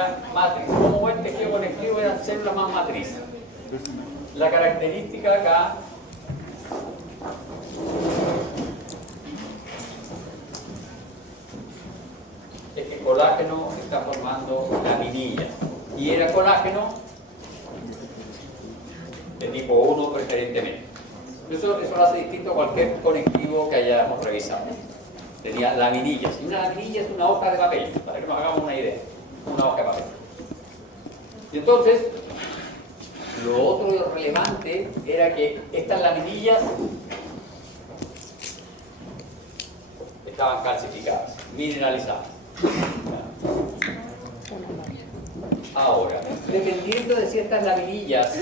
tenía matriz. Como buen tejido conectivo eran células más matriz. La característica acá es que el colágeno está formando laminillas. Y era colágeno de tipo 1 preferentemente. Eso lo hace distinto a cualquier conectivo que hayamos revisado. Tenía laminillas. Y una laminilla es una hoja de papel, para que nos hagamos una idea. Una hoja de papel. Y entonces, lo otro relevante era que estas laminillas estaban calcificadas, mineralizadas. Ahora, dependiendo de si estas laminillas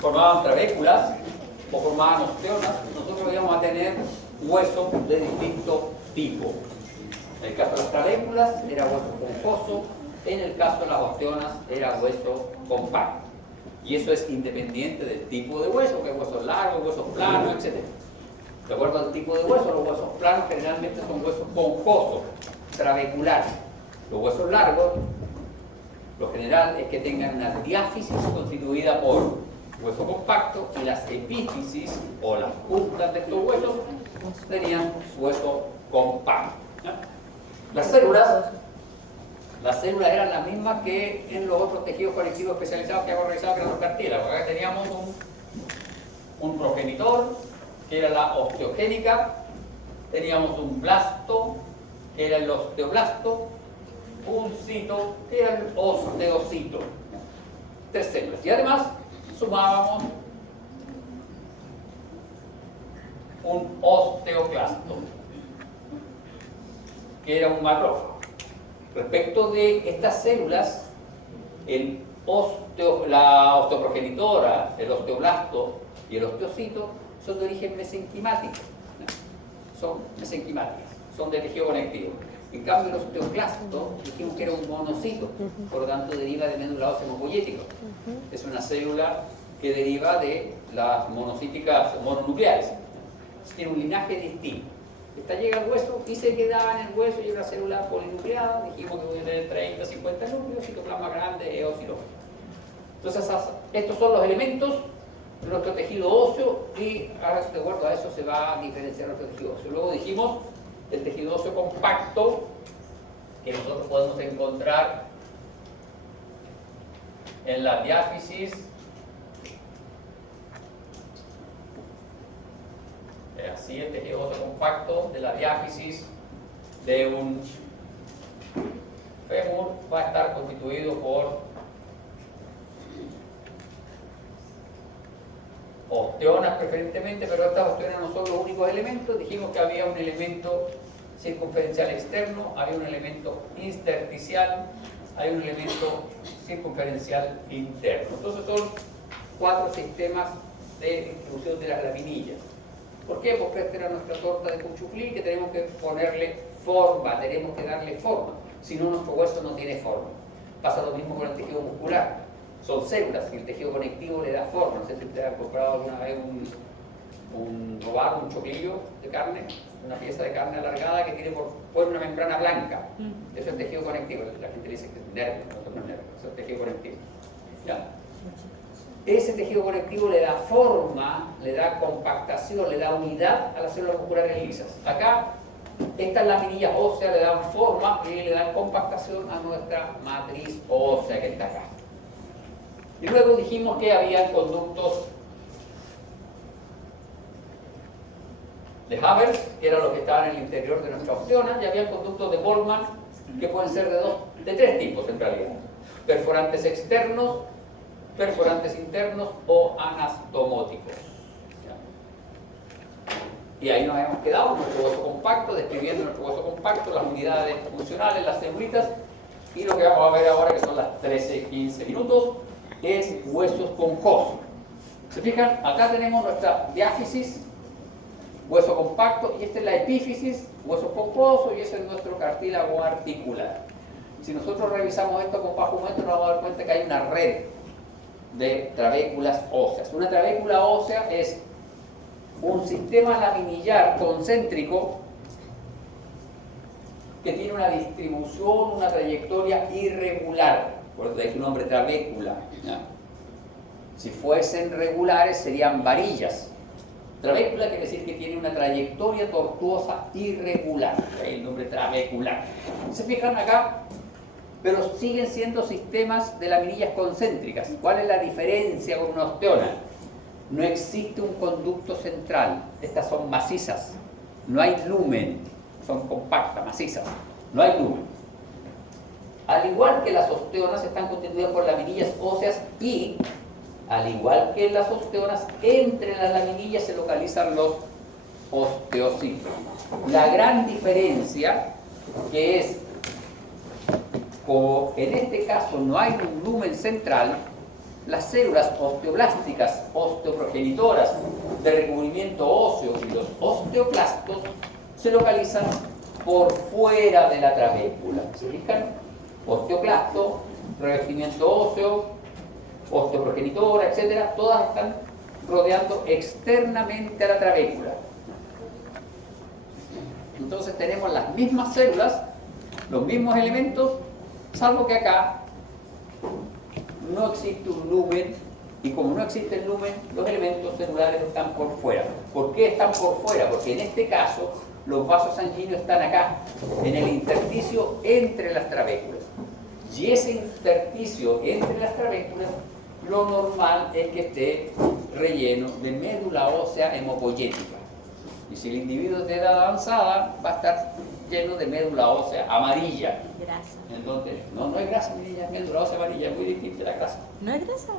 formaban trabéculas o formaban osteonas, nosotros íbamos a tener hueso de distinto tipo. En el caso de las trabéculas era hueso esponjoso, en el caso de las osteonas era hueso compacto. Y eso es independiente del tipo de hueso, que es hueso largo, hueso plano, etc. De acuerdo al tipo de hueso, los huesos planos generalmente son huesos esponjosos, trabeculares. Los huesos largos, lo general es que tengan una diáfisis constituida por hueso compacto y las epífisis o las puntas de estos huesos serían hueso compacto. Las células eran las mismas que en los otros tejidos conectivos especializados que hemos revisado, que eran los cartílagos. Acá teníamos un progenitor, que era la osteogénica, teníamos un blasto, que era el osteoblasto, un cito, que era el osteocito. 3 células. Y además sumábamos un osteoclasto, que era un macrófago. Respecto de estas células, la osteoprogenitora, el osteoblasto y el osteocito son de origen mesenquimático. Son mesenquimáticas, son de tejido conectivo. En cambio, el osteoclasto dijimos que era un monocito, por lo tanto deriva de médula ósea hemopoyética. Es una célula que deriva de las monocíticas mononucleares. Tiene un linaje distinto. Esta llega al hueso y se quedaba en el hueso y es una célula polinucleada. Dijimos que puede tener 30, 50 núcleos, citoplasma grande, eosilógeno. Entonces, estos son los elementos de nuestro tejido óseo y ahora, de acuerdo a eso, se va a diferenciar nuestro tejido óseo. Luego dijimos el tejido óseo compacto, que nosotros podemos encontrar en la diáfisis, así el tejido óseo compacto de la diáfisis de un fémur va a estar constituido por osteonas preferentemente, pero estas osteonas no son los únicos elementos. Dijimos que había un elemento circunferencial externo, había un elemento intersticial, hay un elemento circunferencial interno. Entonces son 4 sistemas de distribución de las laminillas. ¿Por qué? Porque esta era nuestra torta de cuchuclí que tenemos que ponerle forma, tenemos que darle forma. Si no, nuestro hueso no tiene forma. Pasa lo mismo con el tejido muscular. Son células y el tejido conectivo le da forma. No sé si usted ha comprado alguna vez un robado, un choclillo de carne, una pieza de carne alargada que tiene por fuera una membrana blanca. Eso es el tejido conectivo. La gente dice que es nervio, no es nervio, eso es el tejido conectivo. ¿Ya? Ese tejido conectivo le da forma, le da compactación, le da unidad a las células musculares lisas. Acá, estas laminillas óseas le dan forma y le dan compactación a nuestra matriz ósea que está acá. Y luego dijimos que había conductos de Haber, que eran los que estaban en el interior de nuestra osteona, y había conductos de Boltzmann, que pueden ser de 3 tipos en realidad. Perforantes externos, perforantes internos o anastomóticos. Y ahí nos hemos quedado, nuestro hueso compacto, describiendo nuestro hueso compacto, las unidades funcionales, las celulitas, y lo que vamos a ver ahora, que son las 13-15 minutos, es hueso esponjoso. ¿Se fijan? Acá tenemos nuestra diáfisis, hueso compacto, y esta es la epífisis, hueso esponjoso, y ese es nuestro cartílago articular. Si nosotros revisamos esto con bajo metro, nos vamos a dar cuenta que hay una red de trabéculas óseas. Una trabécula ósea es un sistema laminillar concéntrico que tiene una distribución, una trayectoria irregular. Por eso hay un nombre trabécula, ¿ya? Si fuesen regulares serían varillas. Trabécula quiere decir que tiene una trayectoria tortuosa irregular. Ahí el nombre trabécula. ¿Se fijan acá? Pero siguen siendo sistemas de laminillas concéntricas. ¿Cuál es la diferencia con una osteona? No existe un conducto central. Estas son macizas. No hay lumen. Son compactas, macizas. No hay lumen. Al igual que las osteonas están constituidas por laminillas óseas y, al igual que las osteonas, entre las laminillas se localizan los osteocitos. La gran diferencia que es, como en este caso no hay un lumen central, las células osteoblásticas, osteoprogenitoras de recubrimiento óseo y los osteoclastos se localizan por fuera de la trabécula. ¿Se fijan? Osteoclasto, revestimiento óseo, osteoprogenitora, etcétera, todas están rodeando externamente a la trabécula. Entonces tenemos las mismas células, los mismos elementos, salvo que acá no existe un lumen, y como no existe el lumen, los elementos celulares están por fuera. ¿Por qué están por fuera? Porque en este caso los vasos sanguíneos están acá, en el intersticio entre las trabéculas. Y ese intersticio entre las trabéculas, lo normal es que esté relleno de médula ósea hemopoyética. Y si el individuo es de edad avanzada, va a estar lleno de médula ósea amarilla. Grasa. Entonces, no es grasa, es médula ósea amarilla, es muy distinta la grasa. ¿No es grasa?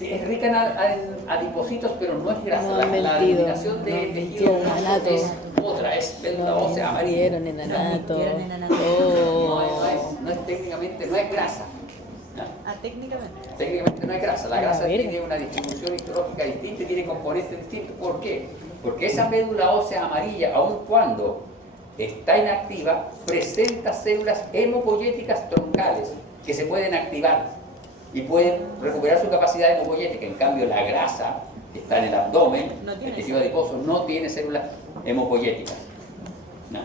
Es rica en adipocitos, pero no es grasa. No, la mentido. eliminación de No, tejido mentido, graso Anato. es otra, es médula ósea amarilla. Mintieron en anato. Mintieron en anato. Oh. No es técnicamente, no es grasa. No. Ah, técnicamente. Técnicamente no es grasa. La A la grasa verga. tiene una distribución histológica distinta y tiene componentes distintos. ¿Por qué? Porque esa médula ósea amarilla, aun cuando está inactiva, presenta células hemopoyéticas troncales que se pueden activar y pueden recuperar su capacidad hemopoyética. En cambio, la grasa que está en el abdomen, No tiene el tejido adiposo, no tiene células hemopoyéticas. No.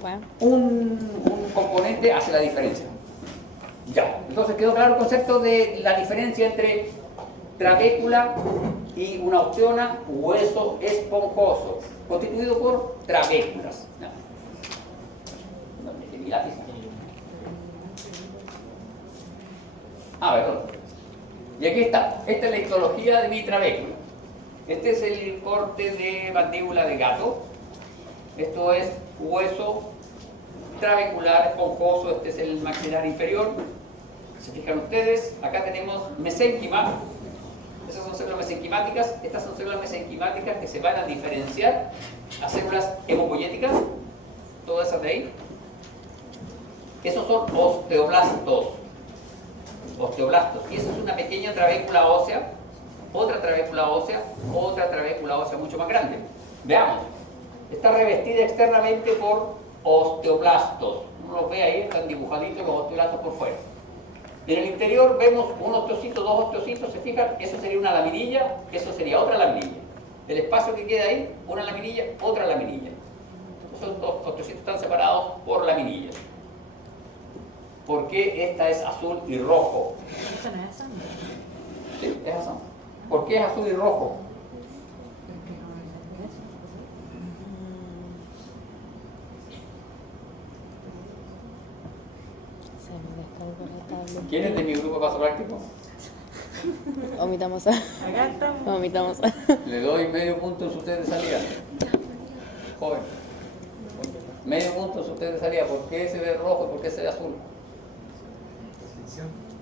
Wow. Un componente hace la diferencia. Ya, entonces quedó claro el concepto de la diferencia entre trabécula y una osteona, hueso esponjoso, constituido por trabéculas. No, mi lápiz. Perdón. Y aquí está, esta es la histología de mi trabécula. Este es el corte de mandíbula de gato. Esto es hueso trabecular esponjoso, este es el maxilar inferior. Se fijan ustedes, acá tenemos mesénquima. Esas son células mesenquimáticas. Estas son células mesenquimáticas que se van a diferenciar a células hemopoyéticas, todas esas de ahí. Esos son osteoblastos. Osteoblastos. Y eso es una pequeña trabécula ósea, otra trabécula ósea, otra trabécula ósea mucho más grande. Veamos. Está revestida externamente por osteoblastos. Uno los ve ahí, están dibujaditos los osteoblastos por fuera. En el interior vemos un osteocito, dos osteocitos, se fijan, eso sería una laminilla, eso sería otra laminilla. El espacio que queda ahí, una laminilla, otra laminilla. Esos dos osteocitos están separados por laminillas. ¿Por qué esta es azul y rojo? ¿Esto no es sangre? Sí, es azul. ¿Por qué es azul y rojo? Se me descargó la tablet. ¿Quién es de mi grupo paso práctico? Omitamos a. Acá estamos. Omitamos a. Le doy medio punto en su test de salida. Joven. Medio punto en su test de salida. ¿Por qué se ve rojo y por qué se ve azul?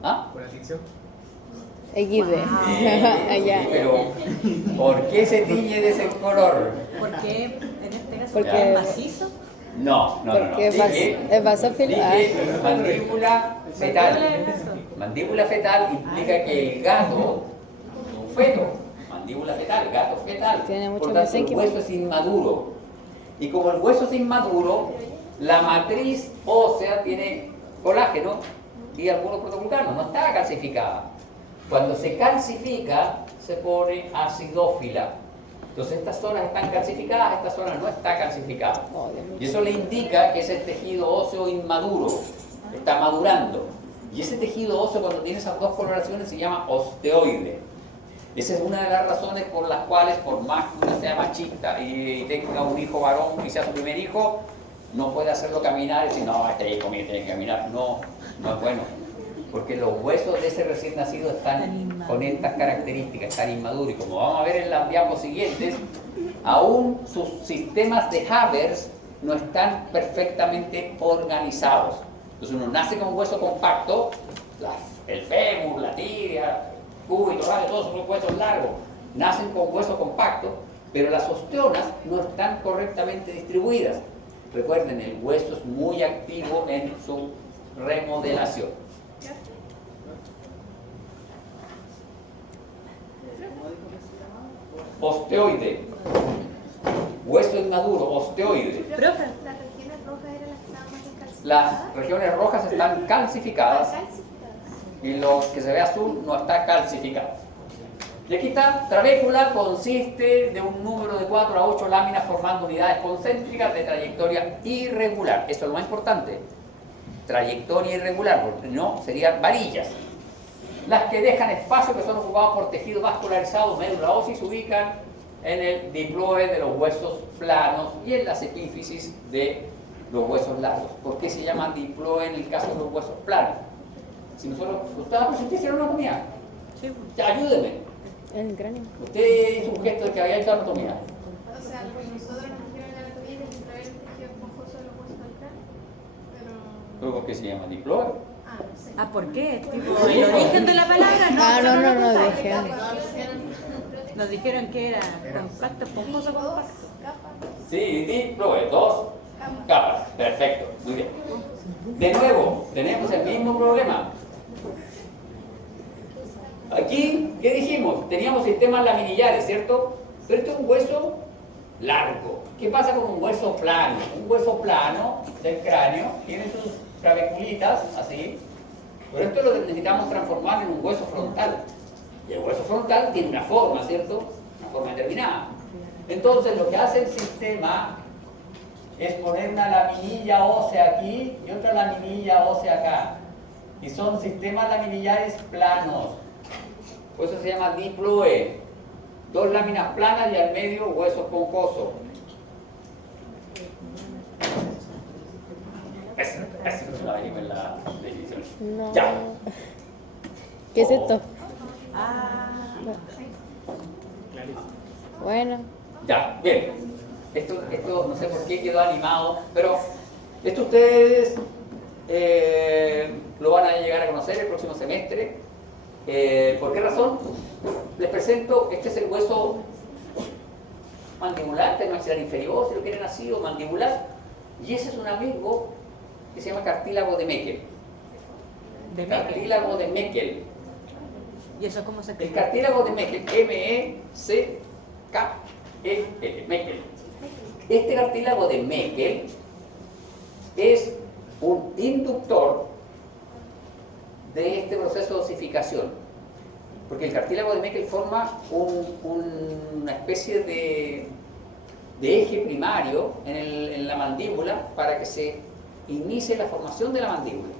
¿Ah? ¿Por la ficción? XD. Allá. Pero, ¿por qué se tiñe de ese color? ¿Por qué en este caso Porque- es macizo? No. Porque Dije- es basófilo. dije mandíbula fetal. Mandíbula de gato. Mandíbula fetal implica que el gato, un feto, mandíbula fetal, gato fetal. Tiene mucho Por tanto, el mesénquima. hueso es inmaduro. Y como el hueso es inmaduro, La matriz ósea tiene colágeno y algunos protoglucanos, no está calcificada. Cuando se calcifica, se pone acidófila. Entonces estas zonas están calcificadas, esta zona no está calcificada. Oh, Dios mío. Y eso le indica que ese tejido óseo inmaduro está madurando. Y ese tejido óseo, cuando tiene esas dos coloraciones, se llama osteoide. Esa es una de las razones por las cuales, por más que uno sea machista y tenga un hijo varón y sea su primer hijo, no puede hacerlo caminar y decir, no, este hijo mío tiene que caminar. No, no es bueno. Porque los huesos de ese recién nacido están con estas características, están inmaduros. Y como vamos a ver en las diapos siguientes, aún sus sistemas de Haber no están perfectamente organizados. Entonces uno nace con un hueso compacto, el fémur, la tibia, cúbito, todos esos huesos largos, nacen con hueso compacto, pero las osteonas no están correctamente distribuidas. Recuerden, el hueso es muy activo en su remodelación. Osteoide. Hueso inmaduro, osteoide. Profe, las regiones rojas eran las que estaban más descalcificadas. Las regiones rojas están calcificadas y los que se ve azul no está calcificado. Y aquí está, trabécula consiste de un número de 4 a 8 láminas formando unidades concéntricas de trayectoria irregular. Eso es lo más importante. Trayectoria irregular, porque no serían varillas. Las que dejan espacio, que son ocupados por tejido vascularizado, médula ósea, se ubican en el diploe de los huesos planos y en las epífisis de los huesos largos. ¿Por qué se llaman diploe en el caso de los huesos planos? Si nosotros, ¿usted hicieron anatomía? Sí. Ya, ayúdeme. En el cráneo. Usted hizo un gesto de que había hecho anatomía. O sea, pues nosotros nos dijeron en la anatomía que se trae el tejido esponjoso de los huesos del cráneo. ¿Pero por qué se llama diploe? No sé. Ah, ¿por qué? Tipo, ¿el origen de la palabra? No, Ah, no, no, no, no. dije. Nos dijeron que era compacto, esponjoso, compacto. Sí, diploe, 2 capas. Perfecto, muy bien. De nuevo, tenemos el mismo problema. Aquí, ¿qué dijimos? Teníamos sistemas laminillares, ¿cierto? Pero este es un hueso largo. ¿Qué pasa con un hueso plano? Un hueso plano del cráneo tiene sus trabeculitas, así. Pero esto lo necesitamos transformar en un hueso frontal. Y el hueso frontal tiene una forma, ¿cierto? Una forma determinada. Entonces, lo que hace el sistema es poner una laminilla ósea aquí y otra laminilla ósea acá. Y son sistemas laminillares planos. Por eso se llama diploe. 2 láminas planas y al medio hueso esponjoso. Eso la venimos en la definición. No. Ya. ¿Qué es esto? Ah, Bueno. Ya, bien. Esto no sé por qué quedó animado, pero esto ustedes lo van a llegar a conocer el próximo semestre. ¿Por qué razón? Les presento, este es el hueso mandibular, este es el maxilar inferior, si lo quieren así, o mandibular, y ese es un amigo que se llama cartílago de Meckel. de Meckel. Cartílago de Meckel. ¿Y eso cómo se El escribe? cartílago de Meckel, M-E-C-K-E-L, Meckel. Este cartílago de Meckel es un inductor de este proceso de osificación, porque el cartílago de Meckel forma una especie de eje primario en la mandíbula para que se inicie la formación de la mandíbula,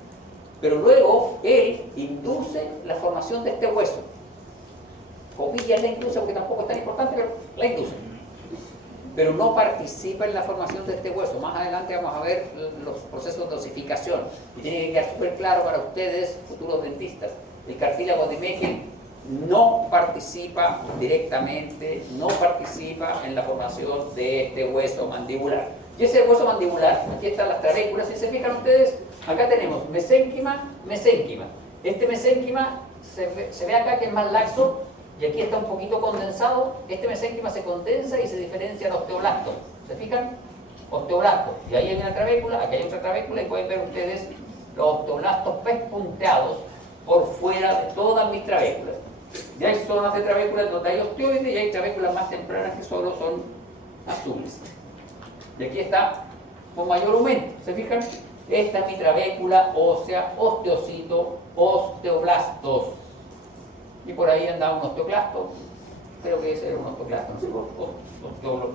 pero luego él induce la formación de este hueso. Comillas la induce porque tampoco es tan importante, pero la induce. Pero no participa en la formación de este hueso. Más adelante vamos a ver los procesos de osificación. Y tiene que quedar súper claro para ustedes, futuros dentistas. El cartílago de Meckel no participa directamente, no participa en la formación de este hueso mandibular. Y ese hueso mandibular, aquí están las trabéculas, si se fijan ustedes, acá tenemos mesénquima, mesénquima. Este mesénquima se ve acá que es más laxo, y aquí está un poquito condensado. Este mesénquima se condensa y se diferencia del osteoblasto. ¿Se fijan? Osteoblasto. Y ahí hay una trabécula, aquí hay otra trabécula, y pueden ver ustedes los osteoblastos pespunteados por fuera de todas mis trabéculas. Y hay zonas de trabéculas donde hay osteoides y hay trabéculas más tempranas que solo son azules. Y aquí está con mayor aumento. ¿Se fijan? Esta es mi trabécula ósea, osteocito, osteoblastos. Y por ahí andaba un osteoclasto. Creo que ese era un osteoclasto, no sé,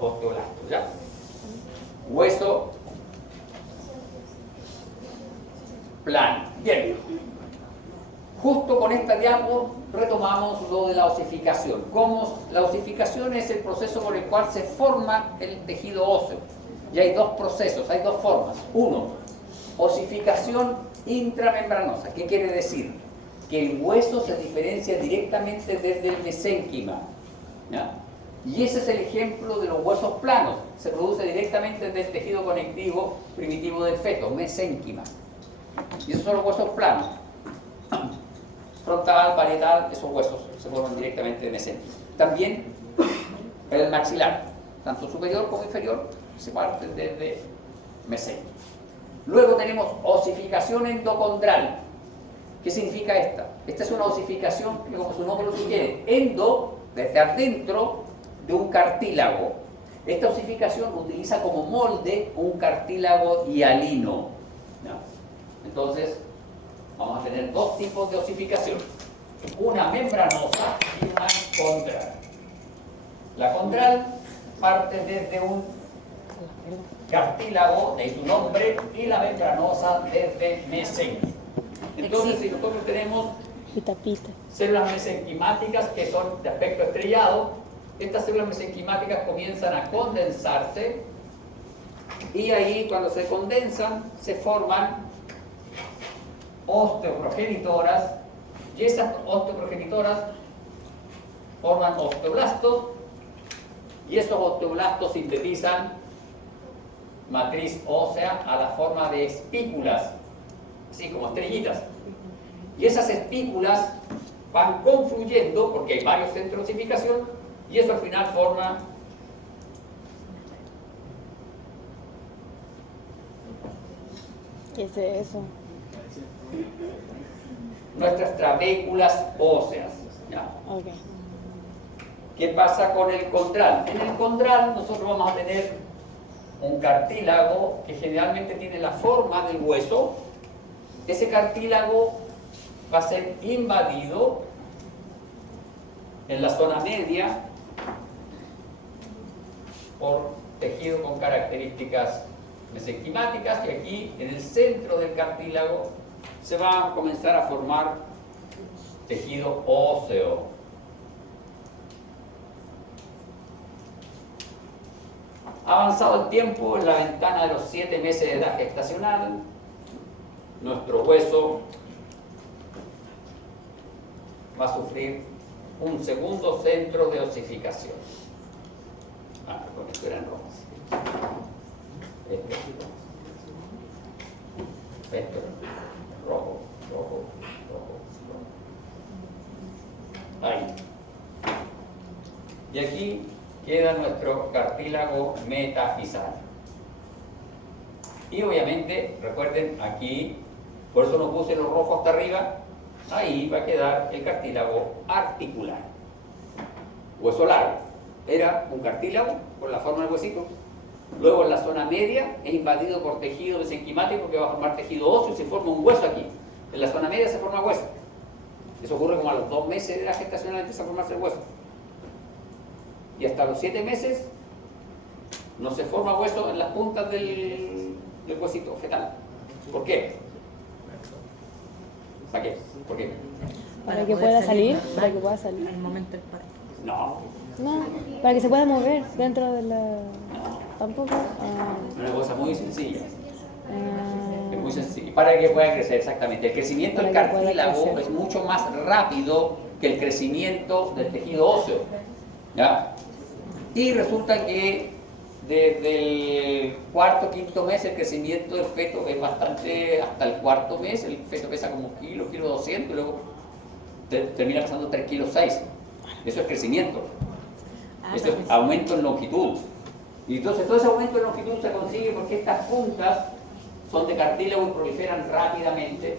osteoblasto, ¿ya? Hueso plano. Bien. Justo con esta diapo retomamos lo de la osificación. La osificación es el proceso por el cual se forma el tejido óseo. Y hay dos procesos, hay dos formas. Uno, osificación intramembranosa. ¿Qué quiere decir? Que el hueso se diferencia directamente desde el mesénquima, ¿ya? Y ese es el ejemplo de los huesos planos. Se produce directamente desde el tejido conectivo primitivo del feto, mesénquima. Y esos son los huesos planos. Frontal, parietal, esos huesos se forman directamente de mesénquima. También el maxilar, tanto superior como inferior, se parten desde mesénquima. Luego tenemos osificación endocondral. ¿Qué significa esta? Esta es una osificación que, como su nombre lo sugiere, endo, desde adentro de un cartílago. Esta osificación utiliza como molde un cartílago hialino, ¿no? Entonces, vamos a tener dos tipos de osificación. Una membranosa y una condral. La condral parte desde un cartílago, de su nombre, y la membranosa desde mesénquima. Entonces, si nosotros tenemos células mesenquimáticas que son de aspecto estrellado, estas células mesenquimáticas comienzan a condensarse y ahí cuando se condensan se forman osteoprogenitoras y esas osteoprogenitoras forman osteoblastos y esos osteoblastos sintetizan matriz ósea a la forma de espículas, así como estrellitas. Y esas espículas van confluyendo, porque hay varios centros de osificación, y eso al final forma ¿Qué es eso? nuestras trabéculas óseas, ¿ya? Ok. ¿Qué pasa con el condral? En el condral nosotros vamos a tener un cartílago que generalmente tiene la forma del hueso. Ese cartílago va a ser invadido en la zona media por tejido con características mesenquimáticas y aquí en el centro del cartílago se va a comenzar a formar tejido óseo. Avanzado el tiempo, en la ventana de los 7 meses de edad gestacional, nuestro hueso va a sufrir un segundo centro de osificación. Con esto eran rojas. Esto rojo, rojo, rojo, rojo. Ahí. Y aquí queda nuestro cartílago metafisal. Y obviamente, recuerden, aquí, por eso no puse lo rojo hasta arriba, ahí va a quedar el cartílago articular. Hueso largo. Era un cartílago con la forma del huesito. Luego en la zona media es invadido por tejido mesenquimático que va a formar tejido óseo y se forma un hueso aquí. En la zona media se forma hueso. Eso ocurre como a los 2 meses de la gestación empieza a formarse el hueso. Y hasta los 7 meses no se forma hueso en las puntas del huesito fetal. ¿Por qué? ¿Para qué? ¿Por qué? Para que pueda salir, para que pueda salir. Al momento del parto. No. No, para que se pueda mover dentro de la... No. Tampoco. Una cosa muy sencilla. Ah, Es muy sencillo. Para que pueda crecer, exactamente. El crecimiento del Para que pueda cartílago crecer. es mucho más rápido que el crecimiento del tejido óseo. ¿Ya? Y resulta que desde el cuarto, quinto mes el crecimiento del feto es bastante, hasta el cuarto mes el feto pesa como 1 kilo, 1,2 kg, y luego termina pesando 3,6 kg. Eso es crecimiento. Eso es aumento en longitud. Y entonces todo ese aumento en longitud se consigue porque estas puntas son de cartílago y proliferan rápidamente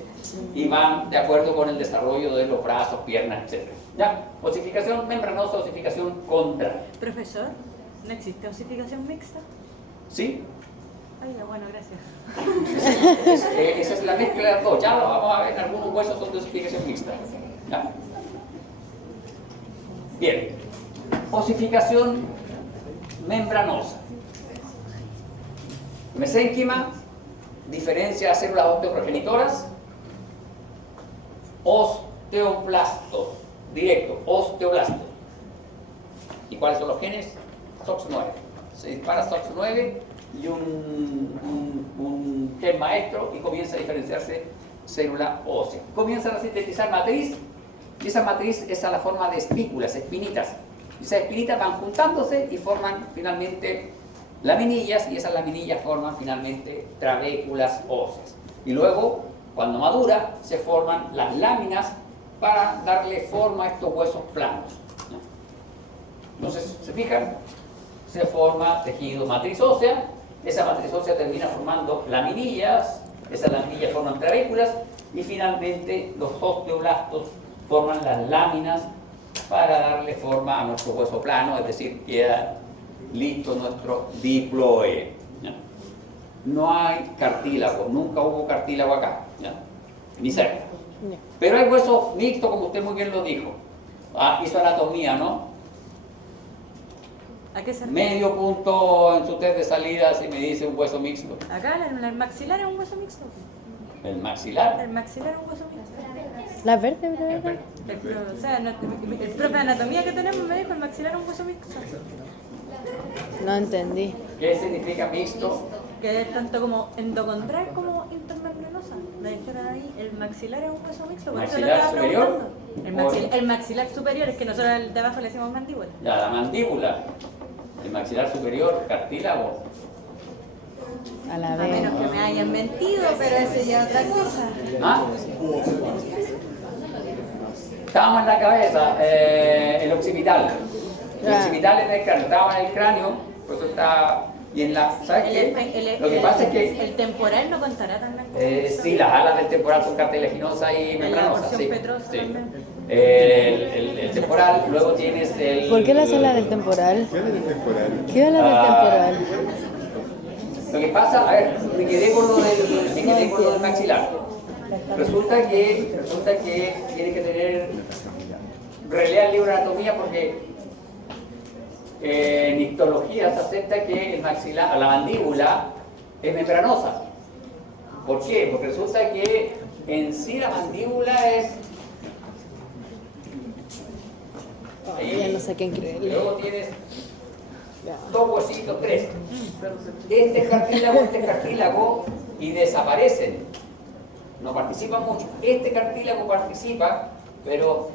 y van de acuerdo con el desarrollo de los brazos, piernas, etc. ¿Ya? Osificación membranosa, osificación contraria. Profesor, ¿no existe osificación mixta? ¿Sí? Ay, bueno, gracias. Esa es la mezcla de las dos. Ya lo vamos a ver en algunos huesos son de osificación mixta. ¿Ya? Bien. Osificación membranosa. Mesénquima diferencia células osteoprogenitoras, osteoblastos, directo, osteoblastos. ¿Y cuáles son los genes? SOX9. Se dispara SOX9 y un gen maestro y comienza a diferenciarse célula ósea. Comienzan a sintetizar matriz y esa matriz es a la forma de espículas, espinitas. Y esas espinitas van juntándose y forman finalmente laminillas y esas laminillas forman finalmente trabéculas óseas. Y luego, cuando madura, se forman las láminas para darle forma a estos huesos planos. Entonces, ¿se fijan? Se forma tejido matriz ósea, esa matriz ósea termina formando laminillas, esas laminillas forman trabéculas y finalmente los osteoblastos forman las láminas para darle forma a nuestro hueso plano, es decir, queda listo nuestro diploide. ¿Ya? No hay cartílago, nunca hubo cartílago acá, ¿ya? Ni cerca. Pero hay huesos mixtos, como usted muy bien lo dijo. Hizo anatomía, ¿no? ¿A qué se refiere? Medio punto en su test de salida si me dice un hueso mixto. Acá el maxilar es un hueso mixto. El maxilar. El maxilar es un hueso mixto. Las vértebras. O sea, el propio anatomía que tenemos me dijo el maxilar es un hueso mixto. No entendí. ¿Qué significa mixto? Que es tanto como endocondral como intermembranosa. Le dijeron ahí, el maxilar es un hueso mixto. Por eso lo ¿Maxilar estaba superior? preguntando. El maxilar superior, es que nosotros el de abajo le decimos mandíbula. Ya, la mandíbula. El maxilar superior, cartílago. A la A vez. menos que me hayan mentido, pero eso ya es otra cosa. ¿Ah? Estábamos en la cabeza, el occipital. El occipital en el cráneo, estaba en el cráneo, por eso está. Y en la. ¿Sabes qué? Lo que pasa es que. El temporal no contará también. Sí, las alas del temporal son cartilaginosas y En la membranosas. porción Sí, petrosa sí. también. El temporal, luego tienes el. ¿Por qué las alas del temporal? ¿Qué es el temporal? ¿Qué alas del temporal? Lo que pasa, a ver, me quedé con lo del maxilar. Resulta que tiene que tener. Relea el libro de anatomía porque en histología se acepta que el maxilar, la mandíbula es membranosa. ¿Por qué? Porque resulta que en sí la mandíbula es. Ya no sé quién Y creerle. luego tienes dos huesitos, tres. Este es cartílago y desaparecen. No participan mucho. Este cartílago participa, pero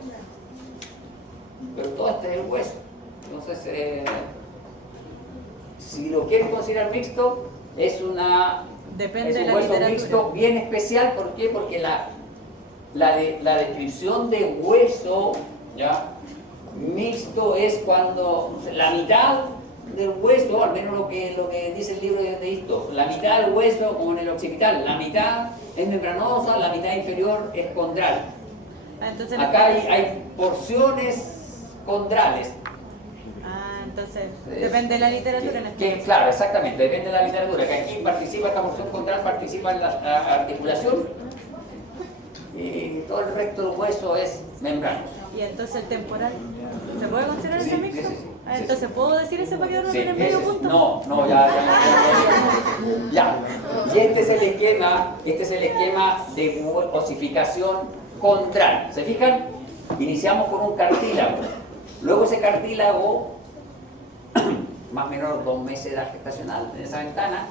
todo este es el hueso. Entonces, si lo quieres considerar mixto, es un Depende de la hueso literatura. mixto bien especial. ¿Por qué? Porque la descripción de hueso, ¿ya? Mixto es cuando la mitad del hueso, al menos lo que dice el libro de Histo, la mitad del hueso, como en el occipital, la mitad es membranosa, la mitad inferior es condral. Entonces, Acá hay porciones condrales. Entonces, depende de la literatura en este caso. Claro, exactamente, depende de la literatura. Que aquí participa esta porción condral, participa en la articulación y todo el resto del hueso es membranoso. Y entonces el temporal, ¿se puede considerar Sí, ese mixto? sí, sí. Entonces, ¿puedo decir ese para quedarnos Sí, en el medio ese, punto? no, ya. Y este es el esquema de osificación condral. ¿Se fijan? Iniciamos con un cartílago. Luego ese cartílago, más o menos 2 meses de edad gestacional en esa ventana,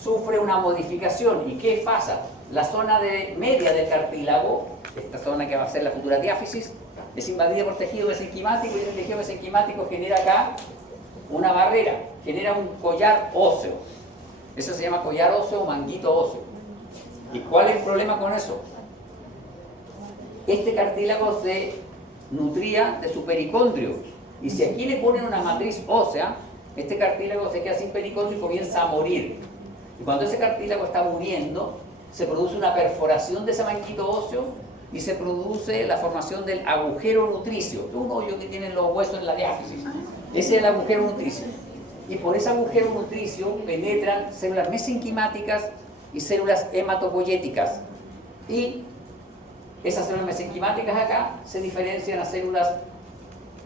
sufre una modificación. ¿Y qué pasa? La zona media del cartílago, esta zona que va a ser la futura diáfisis, es invadida por tejido mesenquimático y ese tejido mesenquimático genera acá una barrera, genera un collar óseo. Eso se llama collar óseo o manguito óseo. ¿Y cuál es el problema con eso? Este cartílago se nutría de su pericondrio y si aquí le ponen una matriz ósea, este cartílago se queda sin pericondrio y comienza a morir. Y cuando ese cartílago está muriendo, se produce una perforación de ese manguito óseo y se produce la formación del agujero nutricio, un hoyo que tienen los huesos en la diáfisis. Ese es el agujero nutricio. y por ese agujero nutricio penetran células mesenquimáticas y células hematopoyéticas. Y esas células mesenquimáticas acá se diferencian a células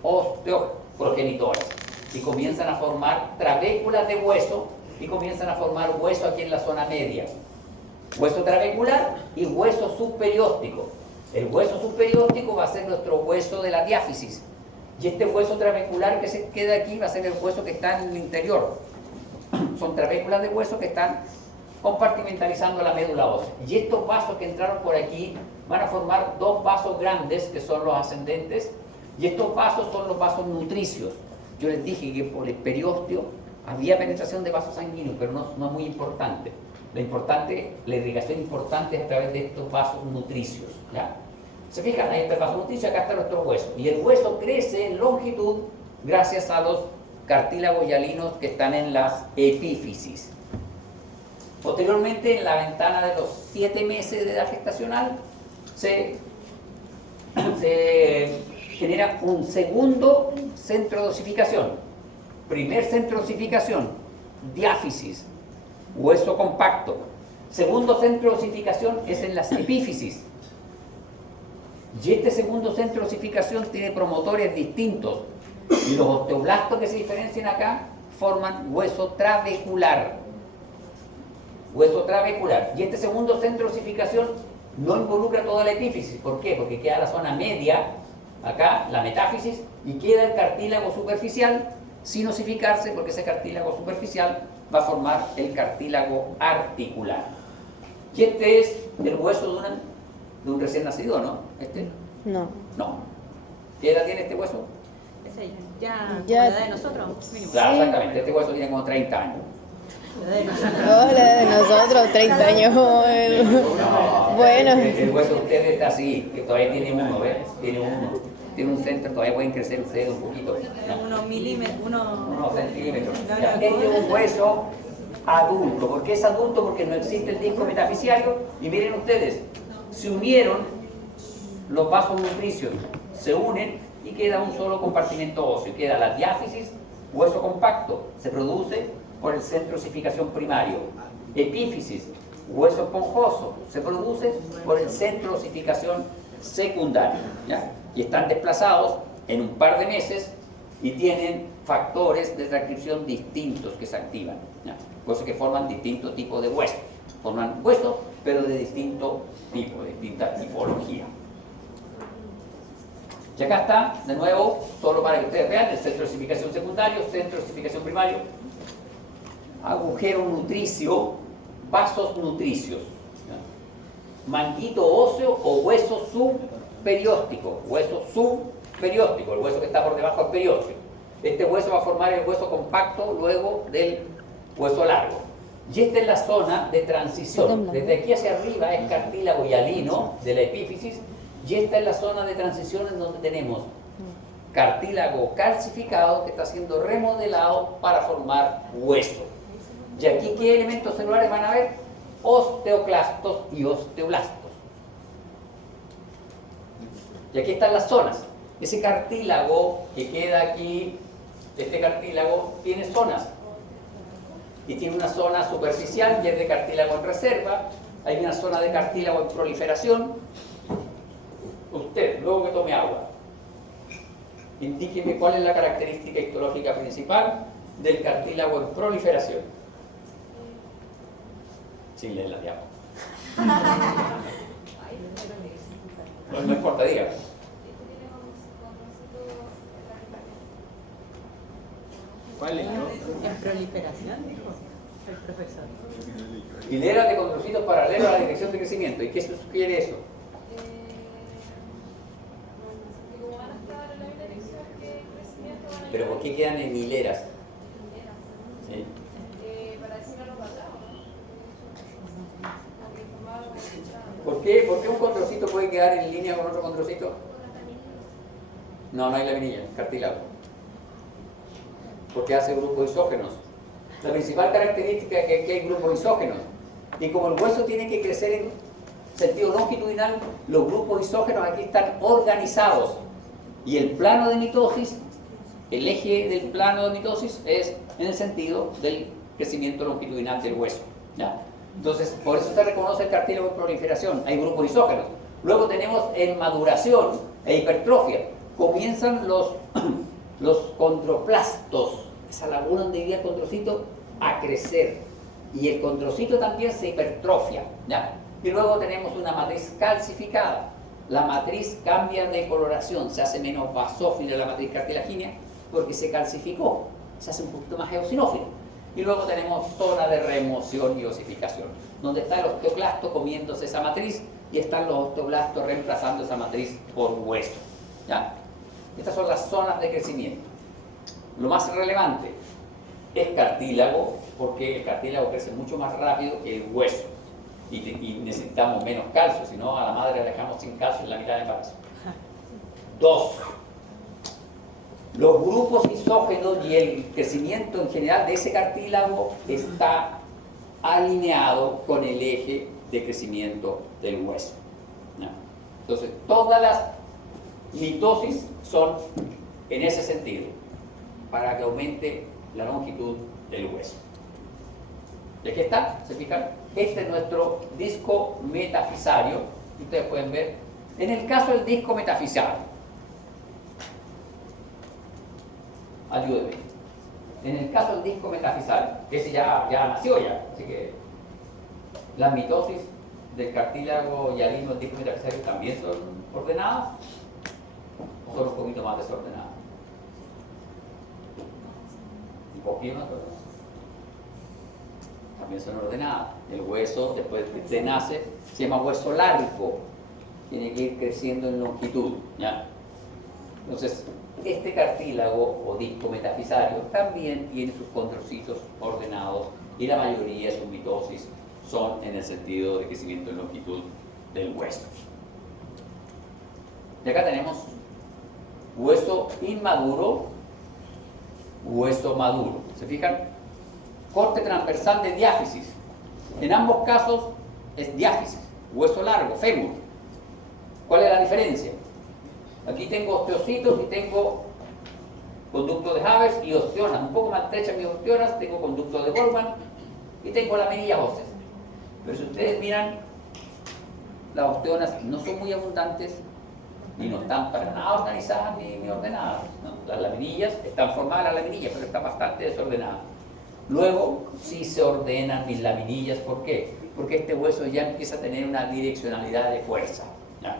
osteoprogenitoras y comienzan a formar trabéculas de hueso y comienzan a formar hueso aquí en la zona media. Hueso trabecular y hueso subperióstico. El hueso subperióstico va a ser nuestro hueso de la diáfisis. Y este hueso trabecular que se queda aquí va a ser el hueso que está en el interior. Son trabéculas de hueso que están compartimentalizando la médula ósea. Y estos vasos que entraron por aquí van a formar dos vasos grandes que son los ascendentes. Y estos vasos son los vasos nutricios. Yo les dije que por el periósteo había penetración de vasos sanguíneos, pero no es muy importante. La irrigación importante es a través de estos vasos nutricios. ¿Ya? Se fijan, ahí está el vaso nutricio, acá está nuestro hueso. Y el hueso crece en longitud gracias a los cartílagos hialinos que están en las epífisis. Posteriormente, en la ventana de los 7 meses de edad gestacional, se genera un segundo centro de osificación. Primer centro de osificación, diáfisis, hueso compacto. Segundo centro de osificación es en las epífisis. Y este segundo centro de osificación tiene promotores distintos. Y los osteoblastos que se diferencian acá forman hueso trabecular. Hueso trabecular. Y este segundo centro de osificación no involucra toda la epífisis. ¿Por qué? Porque queda la zona media, acá, la metáfisis, y queda el cartílago superficial sin osificarse, porque ese cartílago superficial va a formar el cartílago articular. Y este es el hueso de un recién nacido, ¿no? ¿Este? No. No. ¿Qué edad tiene este hueso? Ese ya, Ya. como la edad de nosotros, mínimo. Claro, exactamente. Este hueso tiene como 30 años. La edad de nosotros. Hola, de nosotros, 30 años. No, Bueno. El hueso de ustedes está así, que todavía tiene uno, ¿ves? Tiene uno. Tiene un centro, todavía pueden crecer ustedes un poquito. Unos milímetros, Unos centímetros. No, Ya, no, este es un hueso adulto. ¿Por qué es adulto? Porque no existe el disco metafisiario. Y miren ustedes, se unieron los vasos nutricios, se unen y queda un solo compartimento óseo. Queda la diáfisis, hueso compacto, se produce por el centro de osificación primario. Epífisis, hueso esponjoso, se produce por el centro de osificación secundario. ¿Ya? Y están desplazados en un par de meses y tienen factores de transcripción distintos que se activan. ¿Ya? Cosas que forman distintos tipos de huesos. Forman huesos, pero de distinto tipo, de distinta tipología. Y acá está, de nuevo, solo para que ustedes vean, el centro de osificación secundario, centro de osificación primario, agujero nutricio, vasos nutricios, ¿ya? Manguito óseo o hueso subperióstico, el hueso que está por debajo del periósteo. Este hueso va a formar el hueso compacto luego del hueso largo. Y esta es la zona de transición. Desde aquí hacia arriba es cartílago hialino de la epífisis, y esta es la zona de transición en donde tenemos cartílago calcificado que está siendo remodelado para formar hueso. Y aquí, ¿qué elementos celulares van a ver? Osteoclastos y osteoblastos. Y aquí están las zonas. Ese cartílago que queda aquí, este cartílago tiene zonas. Y tiene una zona superficial y es de cartílago en reserva. Hay una zona de cartílago en proliferación. Usted, luego que tome agua, indíqueme cuál es la característica histológica principal del cartílago en proliferación. Sin leer la diapo. No importa, diga. ¿Cuál es? En proliferación, dijo el profesor. Hileras de condrocitos paralelos a la dirección de crecimiento. ¿Y qué sugiere eso? Como van a estar en la misma dirección que el crecimiento, van a ¿Pero por qué quedan en hileras? ¿Sí? para decir a los cuadrados, ¿no? Como que formaban como ficha. ¿Por qué un condrocito puede quedar en línea con otro condrocito? No hay laminilla, cartílago. Porque hace grupos isógenos. La principal característica es que aquí hay grupos isógenos. Y como el hueso tiene que crecer en sentido longitudinal, los grupos isógenos aquí están organizados. Y el plano de mitosis el eje del plano de mitosis es en el sentido del crecimiento longitudinal del hueso, ¿ya? Entonces, por eso se reconoce el cartílago en proliferación, hay grupos isógenos. Luego tenemos en maduración e hipertrofia, comienzan los condroplastos, esa laguna donde vivía el condrocito, a crecer. Y el condrocito también se hipertrofia, ¿ya? Y luego tenemos una matriz calcificada. La matriz cambia de coloración, se hace menos basófila la matriz cartilagínea porque se calcificó, se hace un poquito más eosinófila. Y luego tenemos zona de remoción y osificación, donde está el osteoclasto comiéndose esa matriz y están los osteoblastos reemplazando esa matriz por hueso, ¿ya? Estas son las zonas de crecimiento. Lo más relevante es cartílago, porque el cartílago crece mucho más rápido que el hueso y necesitamos menos calcio, si no a la madre la dejamos sin calcio en la mitad del embarazo. 2. Los grupos isógenos y el crecimiento en general de ese cartílago está alineado con el eje de crecimiento del hueso, ¿no? Entonces, todas las mitosis son en ese sentido, para que aumente la longitud del hueso. Y aquí está, ¿se fijan? Este es nuestro disco metafisario. Ustedes pueden ver, en el caso del disco metafisario, ayúdenme. En el caso del disco metafisario, ese ya nació ya, así que las mitosis del cartílago hialino del disco metafisario también son ordenadas o son un poquito más desordenadas. Un poquito más ordenadas. También son ordenadas. El hueso, después que nace, se llama hueso largo, tiene que ir creciendo en longitud, ¿ya? Entonces, este cartílago o disco metafisario también tiene sus condrocitos ordenados y la mayoría de sus mitosis son en el sentido de crecimiento en longitud del hueso. Y acá tenemos hueso inmaduro, hueso maduro. ¿Se fijan? Corte transversal de diáfisis. En ambos casos es diáfisis, hueso largo, fémur. ¿Cuál es la diferencia? Aquí tengo osteocitos y tengo conducto de Havers y osteonas. Un poco más estrechas mis osteonas, tengo conducto de Goldman y tengo laminillas óseas. Pero si ustedes miran, las osteonas no son muy abundantes ni no están para nada organizadas ni ordenadas, ¿no? Las laminillas, están formadas las laminillas, pero están bastante desordenadas. Luego sí se ordenan mis laminillas. ¿Por qué? Porque este hueso ya empieza a tener una direccionalidad de fuerza, ¿ya?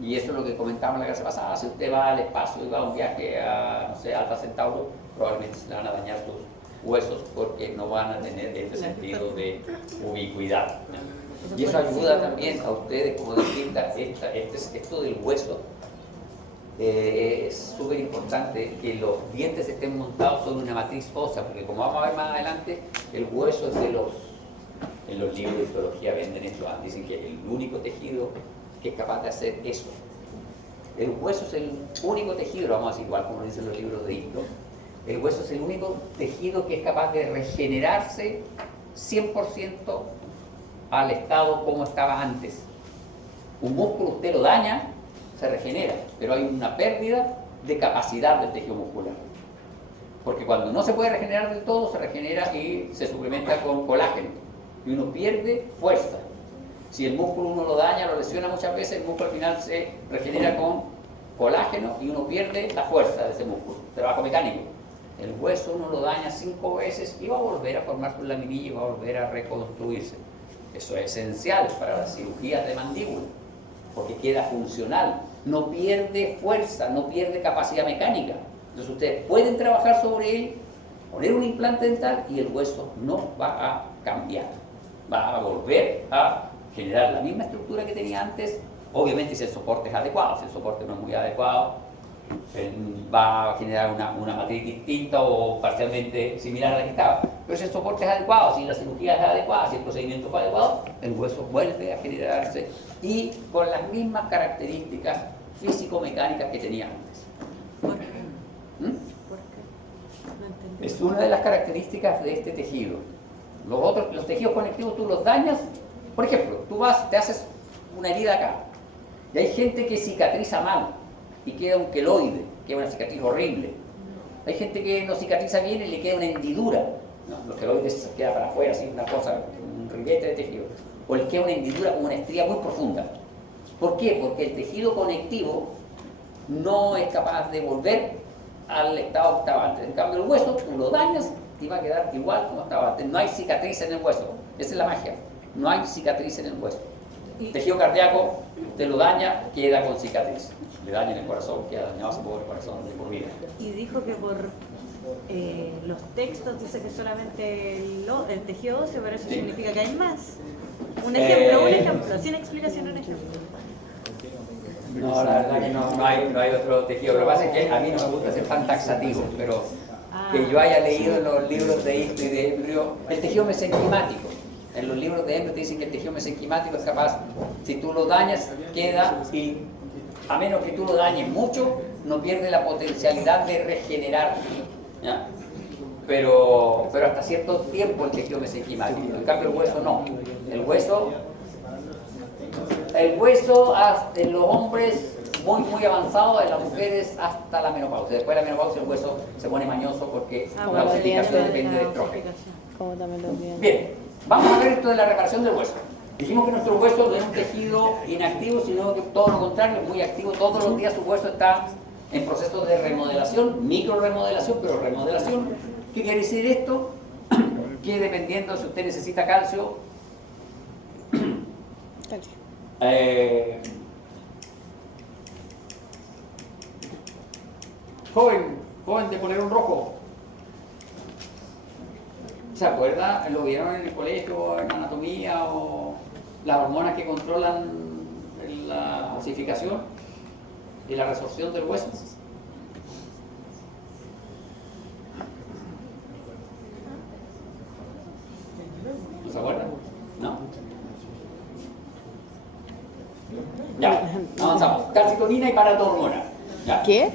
Y eso es lo que comentábamos la clase pasada. Si usted va al espacio y va a un viaje a, no sé, Alfa Centauro, probablemente se le van a dañar sus huesos porque no van a tener este sentido de ubicuidad, ¿ya? Y eso ayuda también a ustedes como dentistas, esto del hueso. Es súper importante que los dientes estén montados sobre una matriz ósea, porque como vamos a ver más adelante, el hueso es en los libros de histología venden esto, dicen que el único tejido que es capaz de hacer eso. El hueso es el único tejido, vamos a decir igual como dicen los libros de histo, el hueso es el único tejido que es capaz de regenerarse 100% al estado como estaba antes. Un músculo usted lo daña, se regenera, pero hay una pérdida de capacidad del tejido muscular. Porque cuando no se puede regenerar del todo, se regenera y se suplementa con colágeno. Y uno pierde fuerza. Si el músculo uno lo daña, lo lesiona muchas veces, el músculo al final se regenera con colágeno y uno pierde la fuerza de ese músculo. Trabajo mecánico. El hueso uno lo daña 5 veces y va a volver a formar su laminilla y va a volver a reconstruirse. Eso es esencial para las cirugías de mandíbula, porque queda funcional. No pierde fuerza, no pierde capacidad mecánica. Entonces ustedes pueden trabajar sobre él, poner un implante dental y el hueso no va a cambiar. Va a volver a generar la misma estructura que tenía antes, obviamente si el soporte es adecuado. Si el soporte no es muy adecuado, va a generar una matriz distinta o parcialmente similar a la que estaba. Pero si el soporte es adecuado, si la cirugía es adecuada, si el procedimiento fue adecuado, el hueso vuelve a generarse y con las mismas características físico-mecánicas que tenía antes. ¿Por qué? ¿Mm? ¿Por qué? No entendí. Es una de las características de este tejido. Los tejidos conectivos tú los dañas. Por ejemplo, tú te haces una herida acá y hay gente que cicatriza mal. y queda un queloide, queda una cicatriz horrible. Hay gente que no cicatriza bien y le queda una hendidura. ¿No? Los queloides quedan para afuera, así una cosa, un ribete de tejido. O les queda una hendidura como una estría muy profunda. ¿Por qué? Porque el tejido conectivo no es capaz de volver al estado que estaba antes. En cambio el hueso, tú lo dañas y va a quedar igual como estaba antes. No hay cicatriz en el hueso. Esa es la magia. No hay cicatriz en el hueso. El tejido cardíaco, usted lo daña, queda con cicatriz. Le daña en el corazón, queda dañado su pobre corazón de por vida. Y dijo que por los textos dice que solamente el tejido óseo, pero eso Sí. significa que hay más. Un Eh, ejemplo, sin explicación, un ejemplo. No, la verdad que no hay otro tejido. Lo que pasa es que a mí no me gusta ser tan taxativo, pero que yo haya leído en los libros de Histo y de Embrio, el tejido mesenquimático. En los libros de Embrio te dicen que el tejido mesenquimático es capaz, si tú lo dañas, queda, y a menos que tú lo dañes mucho, no pierde la potencialidad de regenerar. ¿Ya? Pero hasta cierto tiempo el tejido mesenquimático. En cambio el hueso no. El hueso en los hombres muy avanzado, en las mujeres hasta la menopausia. Después de la menopausia el hueso se pone mañoso porque la osificación depende de estrógeno. Como también los dientes. Bien, vamos a ver esto de la reparación del hueso. Dijimos que nuestro hueso no es un tejido inactivo, sino que todo lo contrario, es muy activo. Todos los días su hueso está en proceso de remodelación, micro remodelación, pero remodelación. ¿Qué quiere decir esto? Que dependiendo si usted necesita calcio, joven de poner un rojo. ¿Se acuerda? ¿Lo vieron en el colegio, en anatomía o las hormonas que controlan la osificación y la resorción del hueso? ¿No se acuerdan? ¿No? Ya, avanzamos. Calcitonina y paratormona. ¿Ya? ¿Qué?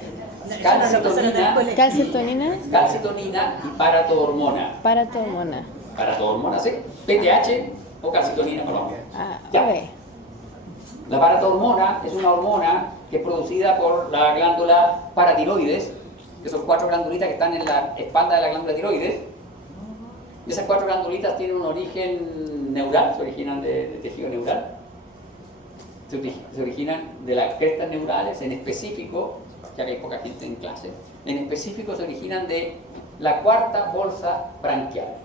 Calcitonina, Calcitonina, y paratormona. paratormona. Paratormona, ¿sí? PTH o calcitonina, perdón. Ah, Ya. ok. La paratormona es una hormona que es producida por la glándula paratiroides, que son 4 glandulitas que están en la espalda de la glándula tiroides. Y esas 4 glandulitas tienen un origen neural, se originan de tejido neural. Se originan de las crestas neurales, en específico, ya que hay poca gente en clase, en específico se originan de la cuarta bolsa branquial.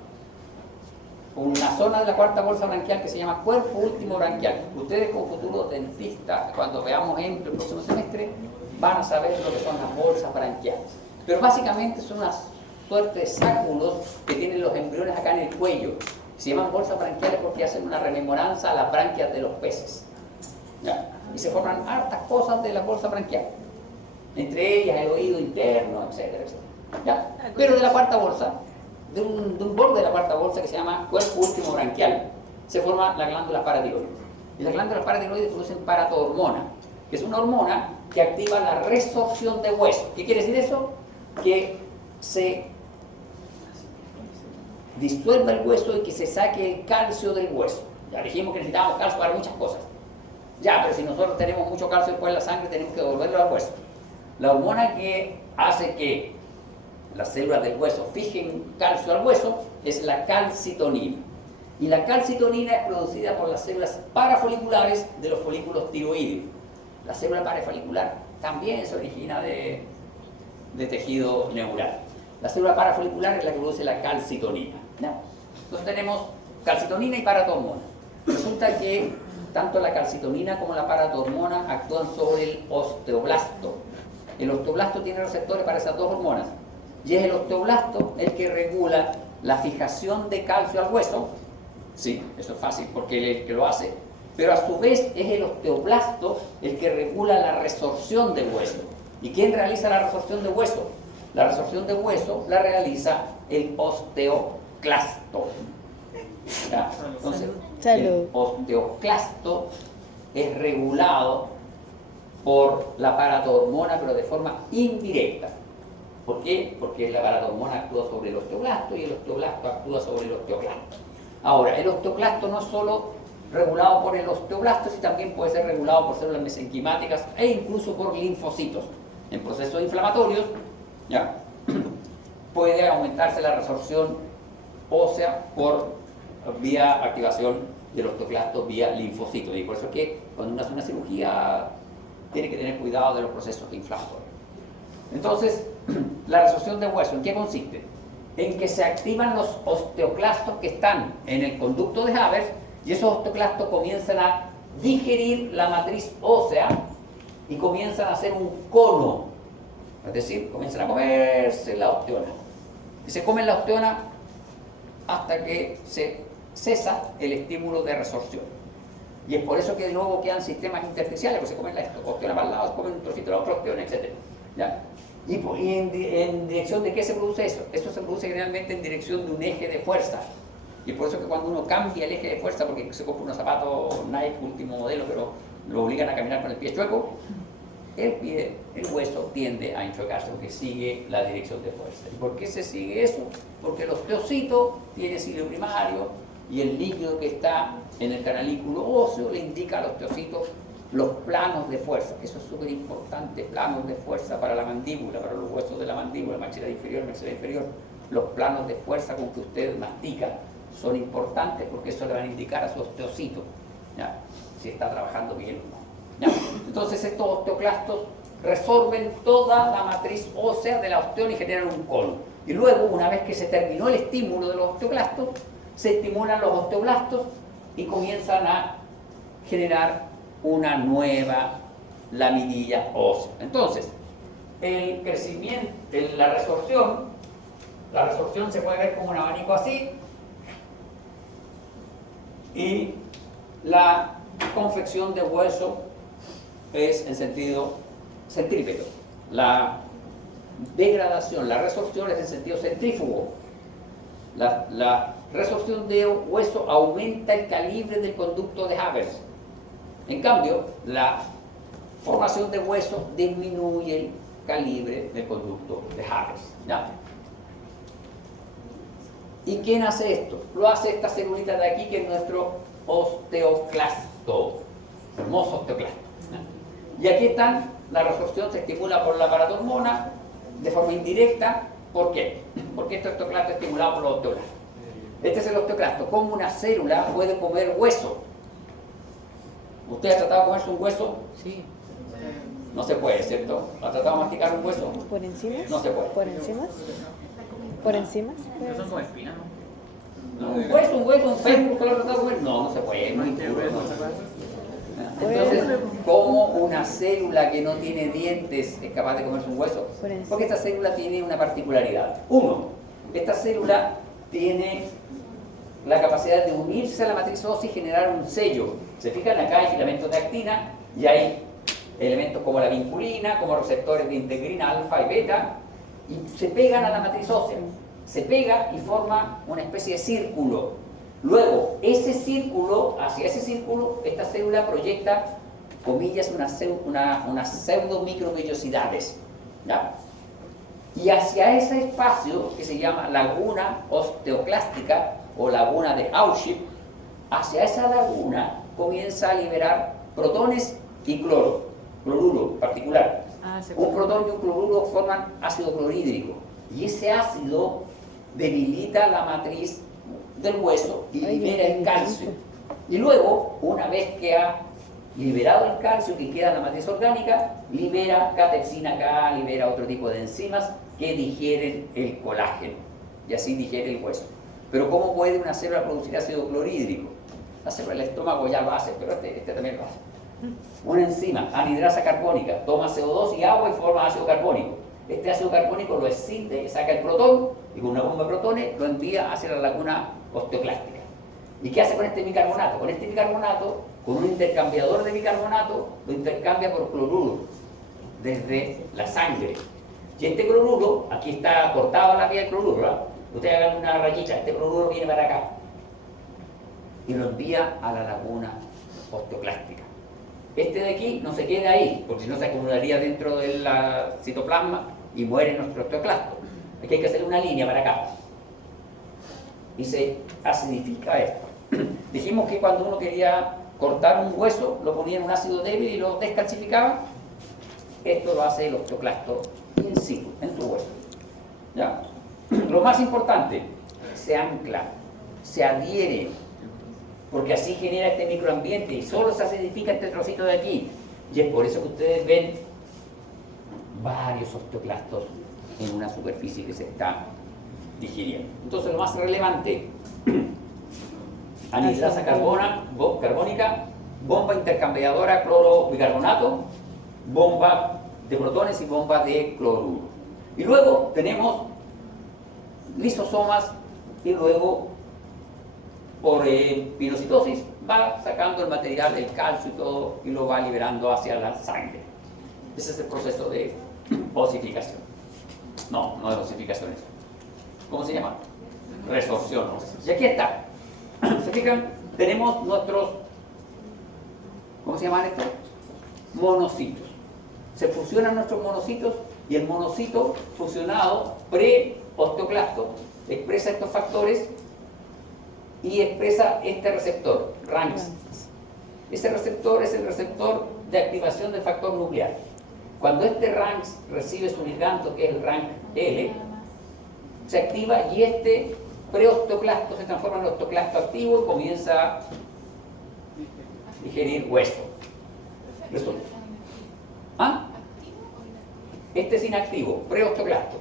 Una zona de la cuarta bolsa branquial que se llama cuerpo último branquial. Ustedes como futuros dentistas, cuando veamos en el próximo semestre, van a saber lo que son las bolsas branquiales. Pero básicamente son una suerte de sáculos que tienen los embriones acá en el cuello. Se llaman bolsas branquiales porque hacen una rememoranza a las branquias de los peces. ¿Ya? Y se forman hartas cosas de la bolsa branquial. Entre ellas el oído interno, etcétera, etcétera. ¿Ya? Pero de la cuarta bolsa, de un borde de la cuarta bolsa que se llama cuerpo último branquial, se forma la glándula paratiroides. Y las glándulas paratiroides producen paratormona, que es una hormona que activa la resorción de hueso. ¿Qué quiere decir eso? Que se disuelva el hueso y que se saque el calcio del hueso. Ya dijimos que necesitábamos calcio para muchas cosas. Ya, pero si nosotros tenemos mucho calcio después en la sangre, tenemos que devolverlo al hueso. La hormona que hace que las células del hueso fijen calcio al hueso es la calcitonina. Y la calcitonina es producida por las células parafoliculares de los folículos tiroideos. La célula parafolicular también se origina de tejido neural. La célula parafolicular es la que produce la calcitonina. ¿No? Entonces tenemos calcitonina y paratormona. Resulta que tanto la calcitonina como la paratormona actúan sobre el osteoblasto. El osteoblasto tiene receptores para esas dos hormonas. Y es el osteoblasto el que regula la fijación de calcio al hueso. Sí, eso es fácil porque él es el que lo hace. Pero a su vez es el osteoblasto el que regula la resorción del hueso. ¿Y quién realiza la resorción de hueso? La resorción de hueso la realiza el osteoclasto. ¿Ya? Entonces, el osteoclasto es regulado por la paratormona, pero de forma indirecta. ¿Por qué? Porque la paratormona actúa sobre el osteoblasto y el osteoblasto actúa sobre el osteoclasto. Ahora, el osteoclasto no es solo regulado por el osteoblastos y también puede ser regulado por células mesenquimáticas e incluso por linfocitos. En procesos inflamatorios, ¿ya? Puede aumentarse la resorción ósea por vía activación del osteoclasto vía linfocitos. Y por eso es que cuando uno hace una cirugía tiene que tener cuidado de los procesos inflamatorios. Entonces, la resorción de hueso, ¿en qué consiste? En que se activan los osteoclastos que están en el conducto de Haber y esos osteoclastos comienzan a digerir la matriz ósea y comienzan a hacer un cono, es decir, comienzan a comerse la osteona. Y se comen la osteona hasta que se cesa el estímulo de resorción. Y es por eso que luego quedan sistemas intersticiales, porque se comen la osteona para el lado, se comen un trocito de la otra osteona, etc. ¿Ya? ¿Y en dirección de qué se produce eso? Eso se produce generalmente en dirección de un eje de fuerza. Y es por eso que cuando uno cambia el eje de fuerza, porque se compra unos zapatos Nike último modelo, pero lo obligan a caminar con el pie chueco, el hueso tiende a enchocarse porque sigue la dirección de fuerza. ¿Y por qué se sigue eso? Porque el osteocito tiene cilio primario y el líquido que está en el canalículo óseo le indica al osteocito los planos de fuerza. Eso es súper importante, planos de fuerza para la mandíbula, para los huesos de la mandíbula, maxilar inferior. Los planos de fuerza con que usted mastica son importantes porque eso le van a indicar a su osteocito, ¿ya? Si está trabajando bien o no. ¿Ya? Entonces estos osteoclastos resorben toda la matriz ósea de la osteona y generan un cono. Y luego, una vez que se terminó el estímulo de los osteoclastos, se estimulan los osteoblastos y comienzan a generar una nueva laminilla ósea. Entonces, el crecimiento, la resorción se puede ver como un abanico así, y la confección de hueso es en sentido centrípeto. La degradación, la resorción es en sentido centrífugo. La resorción de hueso aumenta el calibre del conducto de Haber. En cambio, la formación de hueso disminuye el calibre del conducto de Haber. ¿Ya? ¿Y quién hace esto? Lo hace esta celulita de aquí, que es nuestro osteoclasto. Hermoso osteoclasto. ¿Ya? Y aquí están, la resorción se estimula por la paratormona de forma indirecta. ¿Por qué? Porque este osteoclasto es estimulado por los osteoclastos. Este es el osteoclasto. ¿Cómo una célula puede comer hueso? ¿Usted ha tratado de comerse un hueso? Sí. No se puede, ¿cierto? ¿Ha tratado de masticar un hueso? ¿Por encima? No se puede. ¿Por encima? ¿Por encima? Pero son como espinas, ¿no? Un hueso, un fémur, ¿usted lo ha tratado de comer? No, no se puede, no hay duro, no se puede. Entonces, ¿cómo una célula que no tiene dientes es capaz de comerse un hueso? Porque esta célula tiene una particularidad. Uno, esta célula tiene la capacidad de unirse a la matriz ósea y generar un sello. Se fijan, acá hay filamentos de actina y hay elementos como la vinculina, como receptores de integrina alfa y beta, y se pegan a la matriz ósea. Se pega y forma una especie de círculo. Luego, ese círculo, hacia ese círculo, esta célula proyecta, comillas, unas pseudomicrovellosidades, ¿ya? Y hacia ese espacio, que se llama laguna osteoclástica o laguna de Auschwitz, hacia esa laguna comienza a liberar protones y cloruro particular. Un protón y un cloruro forman ácido clorhídrico, y ese ácido debilita la matriz del hueso y libera el calcio. Y luego, una vez que ha liberado el calcio que queda en la matriz orgánica, libera catepsina K, libera otro tipo de enzimas que digieren el colágeno, y así digiere el hueso. Pero ¿cómo puede una célula producir ácido clorhídrico? La célula del estómago ya lo hace, pero este también lo hace. Una enzima, anhidrasa carbónica, toma CO2 y agua y forma ácido carbónico. Este ácido carbónico lo escinde, saca el protón y con una bomba de protones lo envía hacia la laguna osteoclástica. ¿Y qué hace con este bicarbonato? Con este bicarbonato, con un intercambiador de bicarbonato, lo intercambia por cloruro desde la sangre. Y este cloruro, aquí está cortado la vía de cloruro, ¿verdad? Usted haga una rayita, este cloruro viene para acá y lo envía a la laguna osteoclástica. Este de aquí no se queda ahí, porque si no se acumularía dentro del citoplasma y muere nuestro osteoclasto. Aquí hay que hacer una línea para acá. Y se acidifica esto. Dijimos que cuando uno quería cortar un hueso, lo ponía en un ácido débil y lo descalcificaba. Esto lo hace el osteoclasto in situ, en su hueso. ¿Ya? Lo más importante, se ancla, se adhiere, porque así genera este microambiente y solo se acidifica este trocito de aquí. Y es por eso que ustedes ven varios osteoclastos en una superficie que se está digiriendo. Entonces lo más relevante, anhidrasa carbónica, bomba intercambiadora cloro-bicarbonato, bomba de protones y bomba de cloruro. Y luego tenemos lisosomas y luego por pinocitosis va sacando el material, el calcio y todo, y lo va liberando hacia la sangre. Ese es el proceso de osificación. No es osificación eso. ¿Cómo se llama? Resorción. Y aquí está. ¿Se fijan? Tenemos nuestros, ¿cómo se llaman estos? Monocitos. Se fusionan nuestros monocitos y el monocito fusionado pre-osteoclasto expresa estos factores y expresa este receptor, RANKS. Ese receptor es el receptor de activación del factor nuclear. Cuando este RANKS recibe su ligando, que es el RANK-L, se activa y este preosteoclasto se transforma en osteoclasto activo y comienza a digerir hueso. Resulta. ¿Ah? Este es inactivo, preosteoclasto.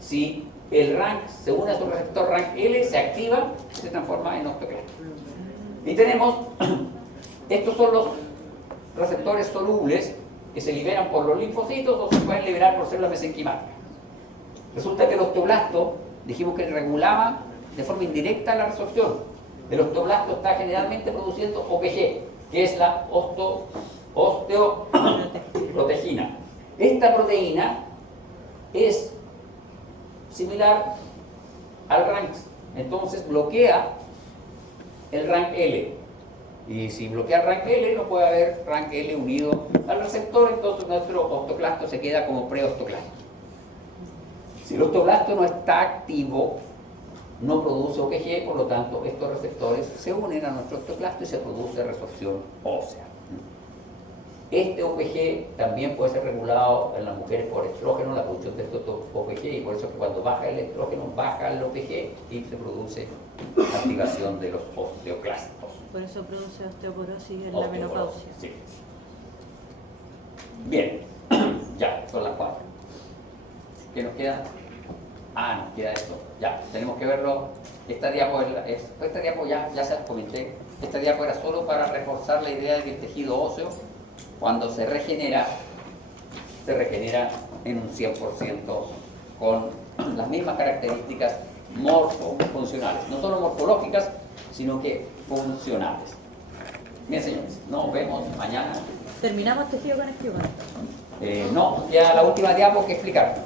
Si el RANK se une a su receptor RANK-L, se activa, se transforma en osteoclasto. Y tenemos, estos son los receptores solubles que se liberan por los linfocitos o se pueden liberar por células mesenquimáticas. Resulta que el osteoblasto, dijimos que regulaba de forma indirecta la resorción. El osteoblasto está generalmente produciendo OPG, que es la osteoprotegina. Esta proteína es similar al RANKS, entonces bloquea el RANK-L. Y si bloquea el RANK-L, no puede haber RANK-L unido al receptor, entonces nuestro osteoclasto se queda como preosteoclasto. Si el osteoblasto no está activo, no produce OPG, por lo tanto estos receptores se unen a nuestro osteoclasto y se produce resorción ósea. Este OPG también puede ser regulado en las mujeres por estrógeno, la producción de estos OPG, y por eso que cuando baja el estrógeno, baja el OPG y se produce activación de los osteoclastos. Por eso produce osteoporosis en la menopausia. Sí. Bien, ya, son las 4. ¿Qué nos queda? Nos queda esto. Ya, tenemos que verlo. Esta diapo ya se las comenté. Esta diapo era solo para reforzar la idea de que el tejido óseo, cuando se regenera en un 100% con las mismas características morfofuncionales. No solo morfológicas, sino que funcionales. Bien, señores, nos vemos mañana. ¿Terminamos tejido conectivo? No, ya la última diapo que explicar.